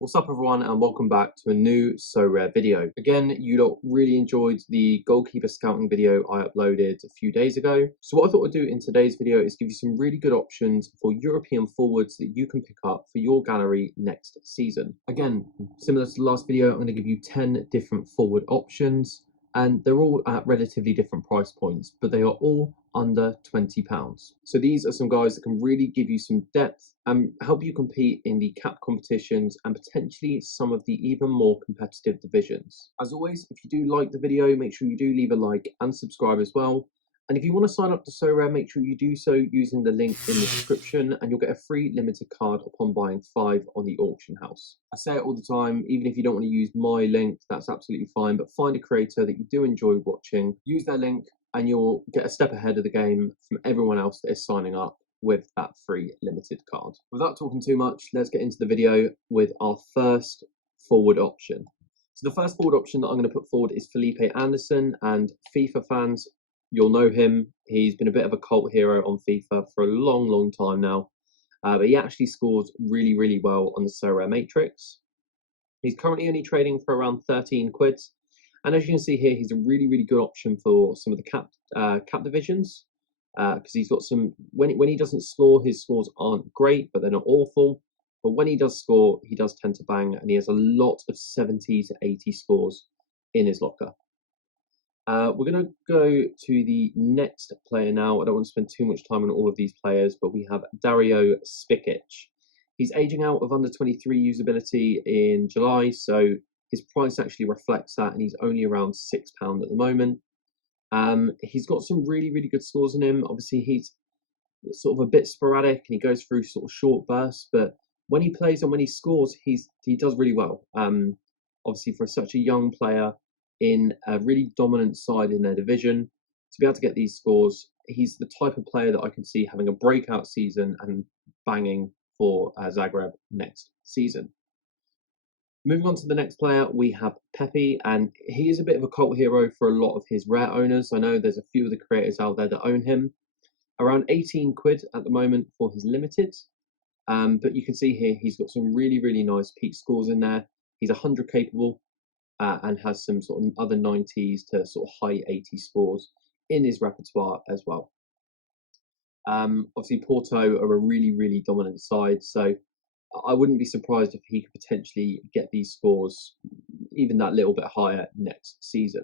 What's up everyone and welcome back to a new So Rare video. Again, you lot really enjoyed the goalkeeper scouting video I uploaded a few days ago. So what I thought I'd do in today's video is give you some really good options for European forwards that you can pick up for your gallery next season. Again, similar to the last video, I'm going to give you 10 different forward options and they're all at relatively different price points, but they are all under £20. So these are some guys that can really give you some depth and help you compete in the cap competitions and potentially some of the even more competitive divisions. As always, if you do like the video, make sure you do leave a like and subscribe as well. And if you want to sign up to SORARE, make sure you do so using the link in the description and you'll get a free limited card upon buying 5 on the auction house. I say it all the time, even if you don't want to use my link, that's absolutely fine, but find a creator that you do enjoy watching, use their link and you'll get a step ahead of the game from everyone else that is signing up with that free limited card. Without talking too much, let's get into the video with our first forward option. So the first forward option that I'm going to put forward is Felipe Anderson, and FIFA fans, you'll know him. He's been a bit of a cult hero on FIFA for a long time now, but he actually scores really well on the SORARE Matrix. He's currently only trading for around 13 quid. And as you can see here, he's a really good option for some of the cap divisions because he's got some. When he doesn't score, his scores aren't great, but they're not awful. But when he does score, he does tend to bang, and he has a lot of 70 to 80 scores in his locker. We're going to go to the next player now. I don't want to spend too much time on all of these players, but we have Dario Spikic. He's aging out of under 23 usability in July, so his price actually reflects that, and he's only around £6 at the moment. He's got some really good scores in him. Obviously, he's sort of a bit sporadic, and he goes through sort of short bursts. But when he plays and when he scores, he does really well. Obviously, for such a young player in a really dominant side in their division, to be able to get these scores, he's the type of player that I can see having a breakout season and banging for Zagreb next season. Moving on to the next player, we have Pepe, and he is a bit of a cult hero for a lot of his rare owners. I know there's a few of the creators out there that own him. Around 18 quid at the moment for his limited. But you can see here, he's got some really nice peak scores in there. He's 100 capable and has some sort of other 90s to sort of high 80 scores in his repertoire as well. Obviously, Porto are a really dominant side, so I wouldn't be surprised if he could potentially get these scores even that little bit higher next season.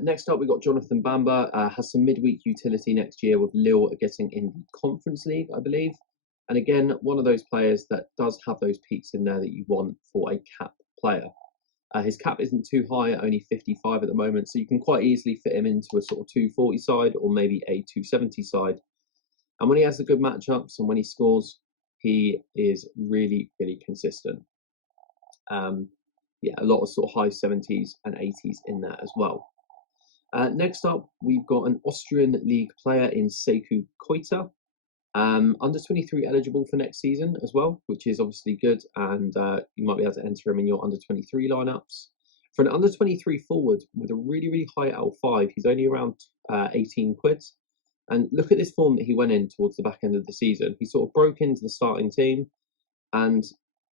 Next up, we've got Jonathan Bamba, has some midweek utility next year with Lille getting in the Conference League, I believe. And again, one of those players that does have those peaks in there that you want for a cap player. His cap isn't too high, only 55 at the moment, so you can quite easily fit him into a sort of 240 side or maybe a 270 side. And when he has the good matchups and when he scores, he is really consistent. Yeah, a lot of sort of high 70s and 80s in there as well. Next up, we've got an Austrian league player in Seiku Koita. Under 23 eligible for next season as well, which is obviously good, and you might be able to enter him in your under 23 lineups. For an under 23 forward with a really high L5, he's only around 18 quid. And look at this form that he went in towards the back end of the season. He sort of broke into the starting team and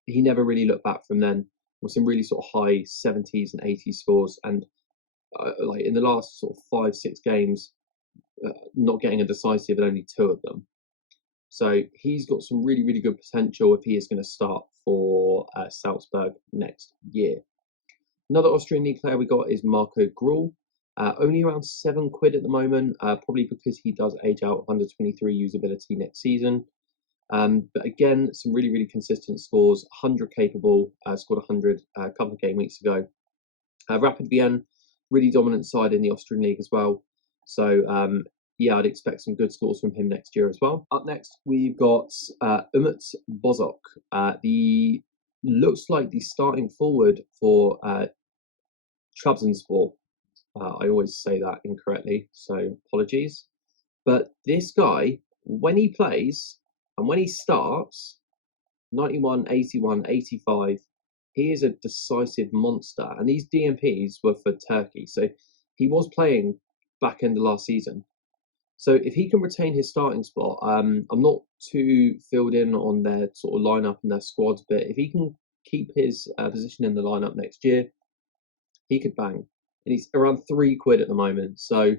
he never really looked back from then, with some really sort of high 70s and 80s scores. And like in the last sort of 5-6 games, not getting a decisive in only 2 of them. So he's got some really good potential if he is going to start for Salzburg next year. Another Austrian league player we got is Marco Gruel. Only around 7 quid at the moment, probably because he does age out of under 23 usability next season. But again, some really consistent scores. 100 capable, scored 100 a couple of game weeks ago. Rapid Vienna, really dominant side in the Austrian league as well. So yeah, I'd expect some good scores from him next year as well. Up next, we've got Umut Bozok. Looks like the starting forward for Trabzonspor. I always say that incorrectly, so apologies. But this guy, when he plays and when he starts, 91, 81, 85, he is a decisive monster. And these DMPs were for Turkey, so he was playing back end of last season. So if he can retain his starting spot, I'm not too filled in on their sort of lineup and their squads, but if he can keep his position in the lineup next year, he could bang. And he's around £3 at the moment, so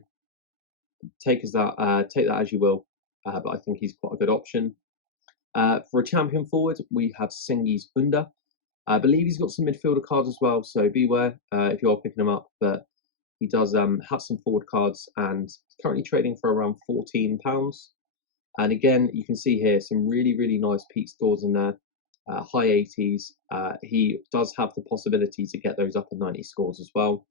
take that as you will. But I think he's quite a good option. For a champion forward, we have Sengi's Bunda. I believe he's got some midfielder cards as well, so beware if you're picking him up. But he does have some forward cards, and currently trading for around £14. And again, you can see here some really nice peak scores in there, high 80s. He does have the possibility to get those up in 90 scores as well.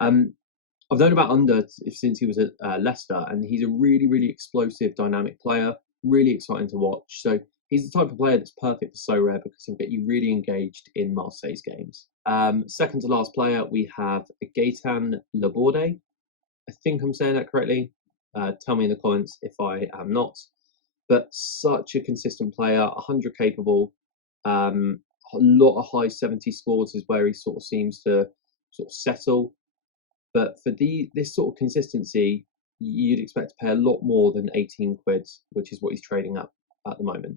I've known about Under since he was at Leicester, and he's a really explosive, dynamic player, really exciting to watch. So he's the type of player that's perfect for SORARE because he'll get you really engaged in Marseille's games. Second to last player, we have Gaetan Laborde. I think I'm saying that correctly. Tell me in the comments if I am not. But such a consistent player, 100 capable, a lot of high 70 scores is where he sort of seems to sort of settle. But for this sort of consistency, you'd expect to pay a lot more than £18, which is what he's trading at the moment.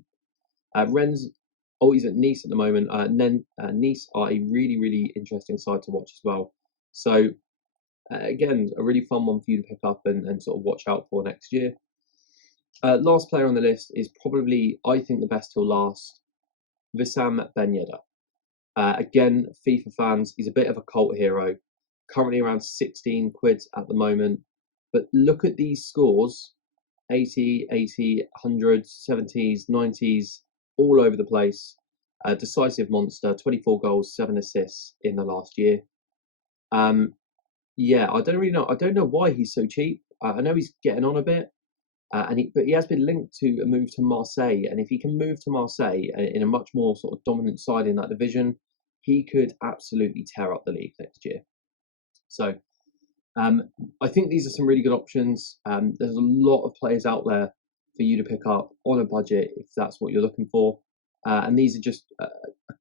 Rennes, he's at Nice at the moment. Nice are a really interesting side to watch as well. So again, a really fun one for you to pick up and sort of watch out for next year. Last player on the list is probably, I think, the best till last, Wissam Ben Yedder. Again, FIFA fans, he's a bit of a cult hero. Currently around £16 at the moment. But look at these scores, 80, 100s, 70s, 90s, all over the place. Decisive monster, 24 goals, 7 assists in the last year. Yeah, I don't really know. I don't know why he's so cheap. I know he's getting on a bit, but he has been linked to a move to Marseille. And if he can move to Marseille in a much more sort of dominant side in that division, he could absolutely tear up the league next year. So I think these are some really good options. There's a lot of players out there for you to pick up on a budget if that's what you're looking for. And these are just a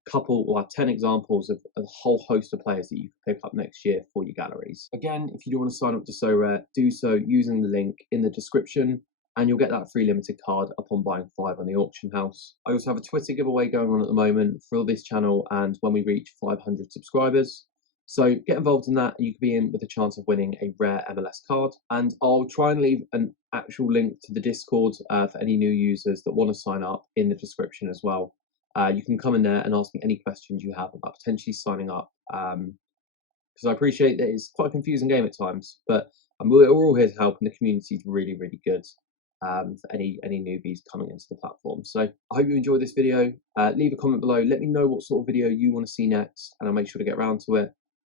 couple or 10 examples of a whole host of players that you can pick up next year for your galleries. Again, if you do want to sign up to SORARE, do so using the link in the description, and you'll get that free limited card upon buying 5 on the auction house. I also have a Twitter giveaway going on at the moment for this channel, and when we reach 500 subscribers. So get involved in that, and you could be in with a chance of winning a rare MLS card. And I'll try and leave an actual link to the Discord for any new users that want to sign up in the description as well. You can come in there and ask me any questions you have about potentially signing up, because I appreciate that it's quite a confusing game at times, but we're all here to help, and the community is really good for any newbies coming into the platform. So I hope you enjoyed this video. Leave a comment below, let me know what sort of video you want to see next, and I'll make sure to get around to it.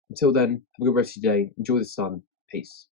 Until then, have a good rest of your day. Enjoy the sun. Peace.